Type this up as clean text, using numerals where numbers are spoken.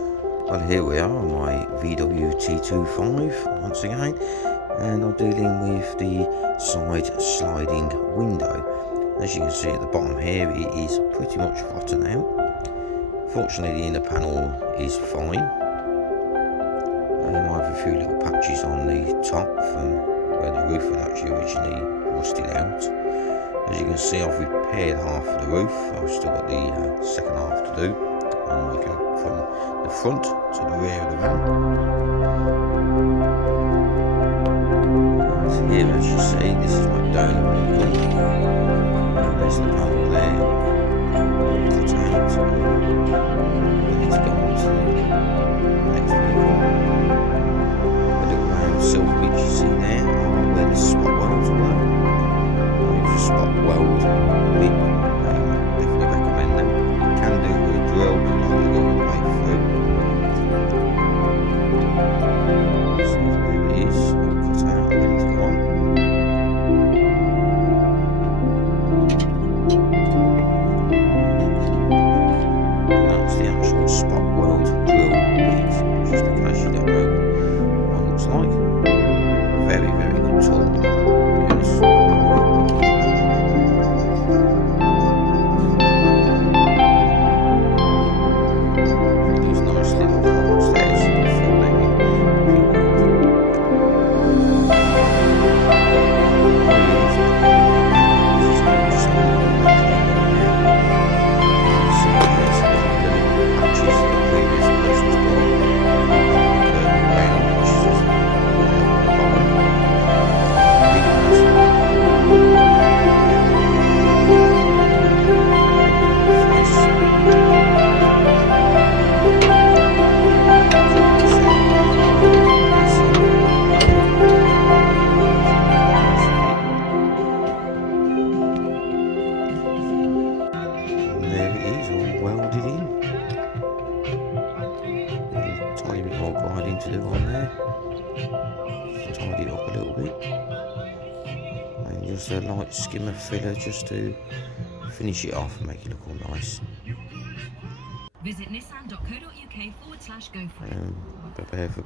Well, here we are on my VW T25 once again, and I'm dealing with the side sliding window. As you can see at the bottom here, it is pretty much rotten out. Fortunately, the inner panel is fine. I have a few little patches on the top from where the roof was actually originally rusted out. As you can see, I've repaired half of the roof. I've still got the second half to do. I'm working from the front to the rear of the van. And here, as you see, this is my donor vehicle. And there's the panel there, cut out, ready to go on to the next vehicle. The little round silver bits you see there are where the spot welds were. I use a spot weld bit. Definitely recommend them. You can do it with a drill, but you want to go all the way through. So there it is, all cut out, ready to go on. And that's the actual spot weld drill bit, just in case you don't know what it looks like. Very, very good tool, to be honest. There it is, all welded in. A tiny bit more grinding to do on there. Just tidy it up a little bit. And just a light skimmer filler just to finish it off and make it look all nice. Visit nissan.co.uk/go for it. Prepare for